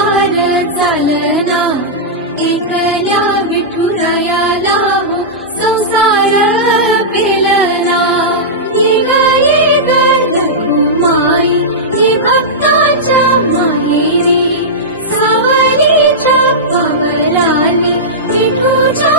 पार चालना, एकल्या विठुरायाला हो संसार पेलना। ये ग माई हे भक्ताच्या माहेरी, सावलीच्या पवलाने विठुच्या